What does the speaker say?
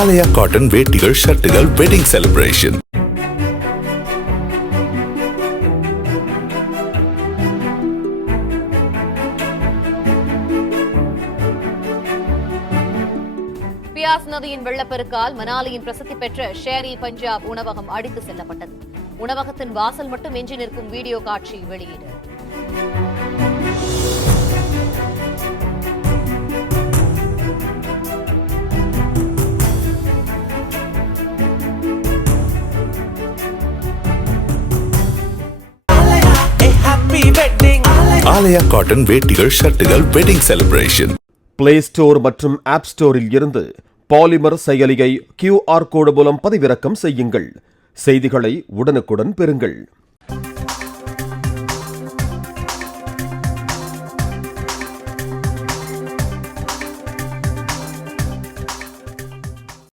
ஆலயா cotton வேட்டிகள், ஷர்ட்டுகள், wedding celebration. Beas நதியின் வெள்ளப்பெருக்கால் மனாலியின் பிரசித்தி பெற்ற ஷேரி பஞ்சாப் உணவகம் அடித்து செல்லப்பட்டது. உணவகத்தின் வாசல் மட்டும் எஞ்சி நிற்கும் வீடியோ காட்சி வெளியீடு. ஆலயா காட்டன் வேட்டிகள், ஷர்ட்டுகள், வெட்டிங் செலிப்ரேஷன். பிளே ஸ்டோர் மற்றும் ஆப் ஸ்டோரில் இருந்து பாலிமர் செயலியை QR கோடு மூலம் பதிவிறக்கம் செய்யுங்கள். செய்திகளை உடனுக்குடன் பெறுங்கள்.